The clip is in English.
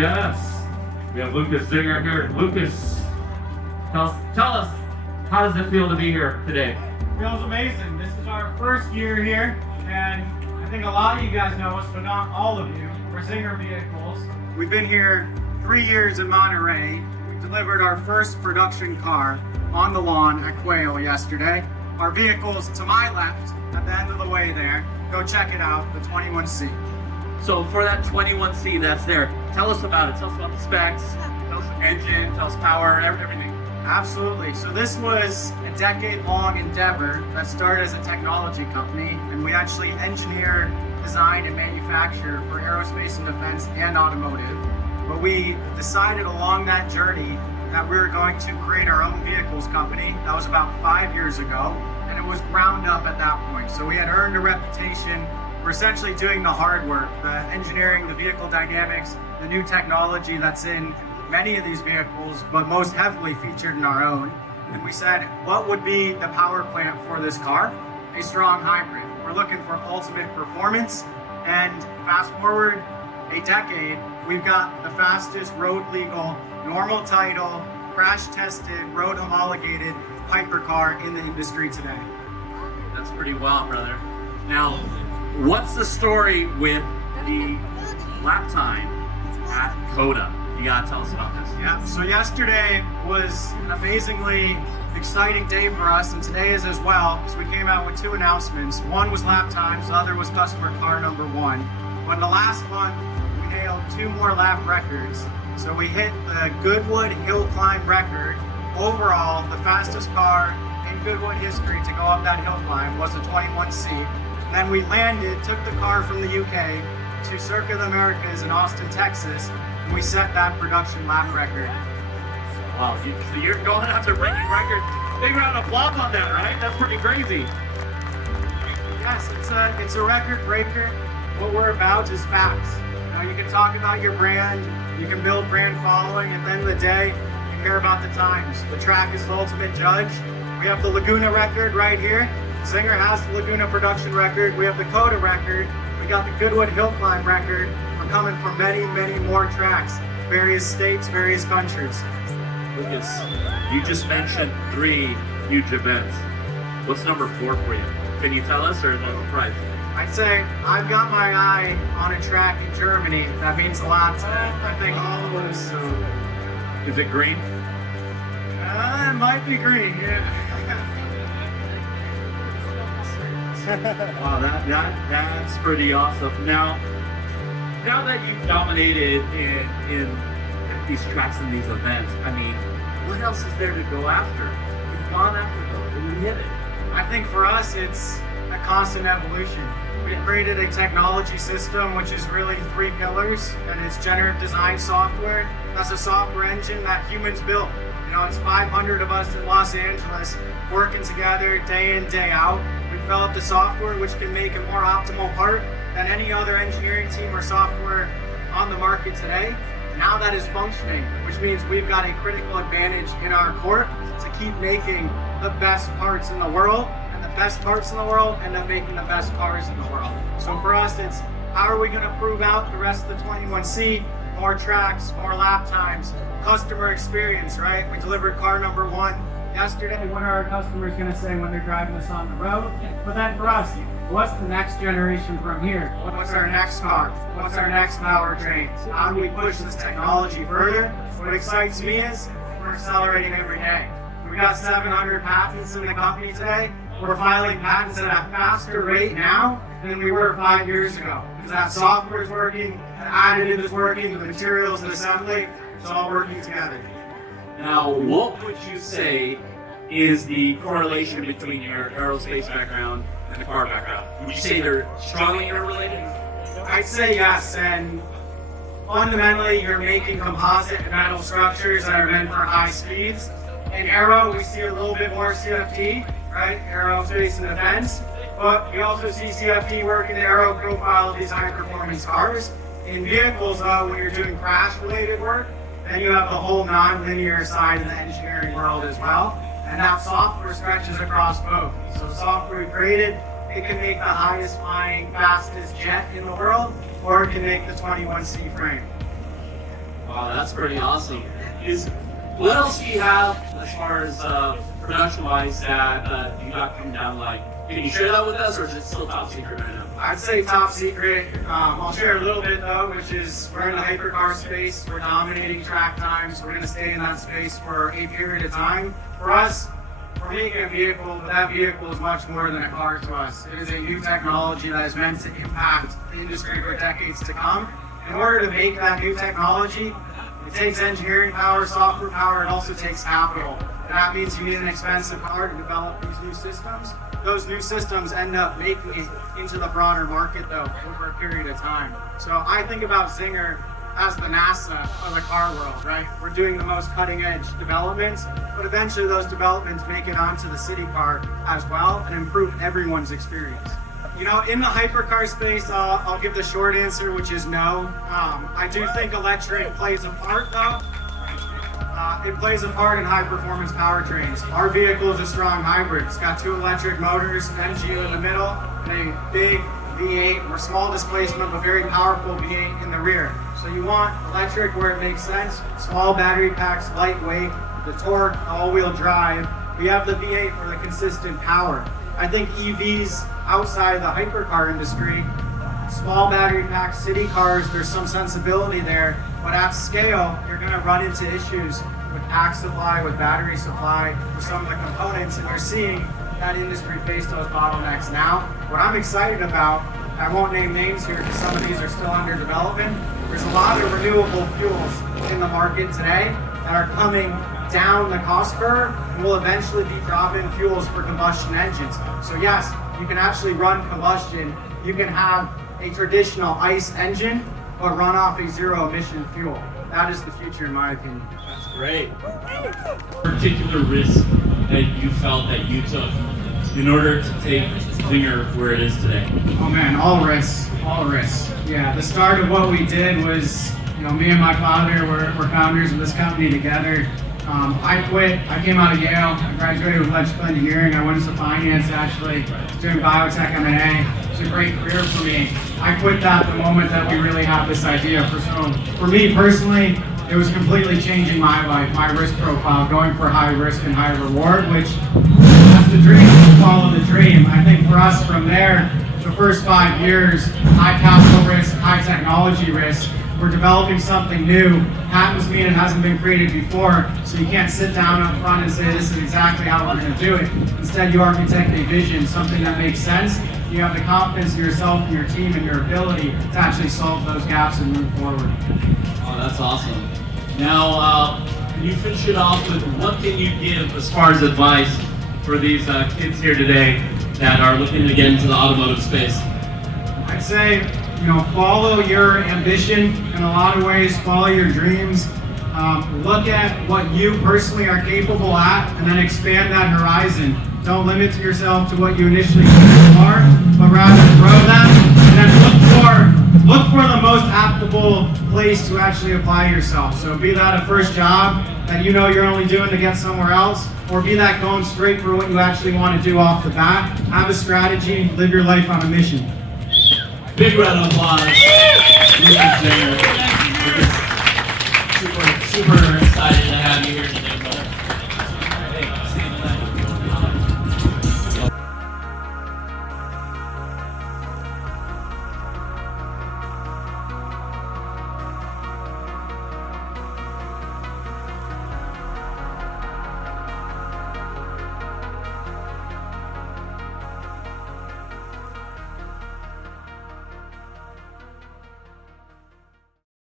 Yes. We have Lucas Zinger here. Lucas, tell us, how does it feel to be here today? Feels amazing. This is our first year here, and I think a lot of you guys know us, but not all of you. We're Zinger Vehicles. We've been here 3 years in Monterey. We delivered our first production car on the lawn at Quail yesterday. Our vehicle's to my left at the end of the way there. Go check it out, the 21C. So for that 21C that's there, tell us about it. Tell us about the specs, tell us the engine, tell us power, everything. Absolutely. So this was a decade-long endeavor that started as a technology company, and we actually engineer, design, and manufacture for aerospace and defense and automotive. But we decided along that journey that we were going to create our own vehicles company. That was about 5 years ago, and it was ground up at that point. So we had earned a reputation. We're essentially doing the hard work, the engineering, the vehicle dynamics, the new technology that's in many of these vehicles, but most heavily featured in our own. And we said, what would be the power plant for this car? A strong hybrid. We're looking for ultimate performance. And fast forward a decade, we've got the fastest road legal, normal title, crash tested, road homologated hypercar in the industry today. That's pretty wild, brother. Now, what's the story with the lap time at COTA? You gotta tell us about this. Yeah, so yesterday was an amazingly exciting day for us, and today is as well, because we came out with 2 announcements. One was lap times, the other was customer car number 1. But in the last month, we nailed 2 more lap records. So we hit the Goodwood Hill Climb record. Overall, the fastest car in Goodwood history to go up that hill climb was a 21C. And then we landed, took the car from the UK to Circuit of the Americas in Austin, Texas, and we set that production lap record. Wow, so you're going out to breaking records. Big round of applause on that, right? That's pretty crazy. Yes, it's a record breaker. What we're about is facts. You know, you can talk about your brand, you can build brand following. At the end of the day, you care about the times. The track is the ultimate judge. We have the Laguna record right here. Zinger has the Laguna production record. We have the COTA record. We got the Goodwood Hill Climb record. We're coming from many, many more tracks, various states, various countries. Lucas, you just mentioned 3 huge events. What's number 4 for you? Can you tell us, or is that a surprise? I'd say I've got my eye on a track in Germany. That means a lot to I think all of us. So. Is it green? It might be green, yeah. Wow, that's pretty awesome. Now that you've dominated in these tracks and these events, I mean, what else is there to go after? You've gone after those, and you hit it. I think for us, it's a constant evolution. We created a technology system, which is really 3 pillars, and it's generative design software. That's a software engine that humans built. You know, it's 500 of us in Los Angeles working together day in, day out. We developed a software which can make a more optimal part than any other engineering team or software on the market today. Now that is functioning, which means we've got a critical advantage in our court to keep making the best parts in the world, and the best parts in the world end up making the best cars in the world. So for us, it's how are we going to prove out the rest of the 21C, more tracks, more lap times, customer experience, right? We delivered car number 1 yesterday. What are our customers going to say when they're driving this on the road? But then for us, what's the next generation from here? What's our next car? What's our next powertrain? How do we push this technology further? What excites me is we're accelerating every day. We got 700 patents in the company today. We're filing patents at a faster rate now than we were 5 years ago. Because that software is working, the additive is working, the materials and assembly, it's all working together. Now, what would you say is the correlation between your aerospace background and the car background? Would you say they're strongly interrelated? I'd say yes, and fundamentally you're making composite metal structures that are meant for high speeds. In aero, we see a little bit more CFD, right? Aerospace and defense. But we also see CFD work in the aero profile of these high-performance cars. In vehicles, though, when you're doing crash-related work, then you have the whole non-linear side of the engineering world as well. And that software stretches across both. So software we created, it can make the highest flying, fastest jet in the world, or it can make the 21C frame. Wow, that's pretty awesome. What else do you have as far as production-wise that you got coming down? Like, can you share that with us, or is it still top secret right now? I'd say top secret. I'll share a little bit though, which is we're in the hypercar space. We're dominating track times. We're going to stay in that space for a period of time. For us, we're making a vehicle, but that vehicle is much more than a car to us. It is a new technology that is meant to impact the industry for decades to come. In order to make that new technology, it takes engineering power, software power, it also takes capital. And that means you need an expensive car to develop these new systems. Those new systems end up making it into the broader market though over a period of time. So I think about Zinger as the NASA of the car world, right? We're doing the most cutting edge developments, but eventually those developments make it onto the city car as well and improve everyone's experience. You know, in the hypercar space, I'll give the short answer, which is no. I do think electric plays a part though. It plays a part in high performance powertrains. Our vehicle is a strong hybrid. It's got 2 electric motors, an MGU in the middle, and a big V8 or small displacement but very powerful V8 in the rear. So you want electric where it makes sense, small battery packs, lightweight, the torque, all-wheel drive. We have the V8 for the consistent power. I think EVs outside of the hypercar industry, small battery packs, city cars, there's some sensibility there, but at scale, you're going to run into issues with pack supply, with battery supply, with some of the components, and you're seeing that industry face those bottlenecks now. What I'm excited about, I won't name names here because some of these are still under development. There's a lot of renewable fuels in the market today that are coming down the cost curve and will eventually be drop-in fuels for combustion engines. So yes, you can actually run combustion. You can have a traditional ICE engine, but run off a zero-emission fuel. That is the future, in my opinion. That's great. Particular risk that you felt that you took in order to take Zinger where it is today? Oh man, all risks. Yeah, the start of what we did was, me and my father were founders of this company together. I quit. I came out of Yale. I graduated with electrical engineering. I went into finance actually, doing biotech M&A. It's a great career for me. I quit that the moment that we really had this idea. For me personally, it was completely changing my life, my risk profile, going for high risk and high reward, which that's the dream, follow the dream. I think for us from there, the first 5 years, high capital risk, high technology risk. We're developing something new. Happens mean it hasn't been created before, so you can't sit down up front and say this is exactly how we're going to do it. Instead, you architect a vision, something that makes sense. You have the confidence in yourself and your team and your ability to actually solve those gaps and move forward. Oh, that's awesome. Now, can you finish it off with what can you give as far as advice for these kids here today that are looking to get into the automotive space? I'd say, follow your ambition in a lot of ways, follow your dreams. Look at what you personally are capable at and then expand that horizon. Don't limit yourself to what you initially are, but rather grow them and then look for the most applicable place to actually apply yourself. So be that a first job that you're only doing to get somewhere else, or be that going straight for what you actually want to do off the bat. Have a strategy, live your life on a mission. Big round of applause. Super excited to have you here today, brother.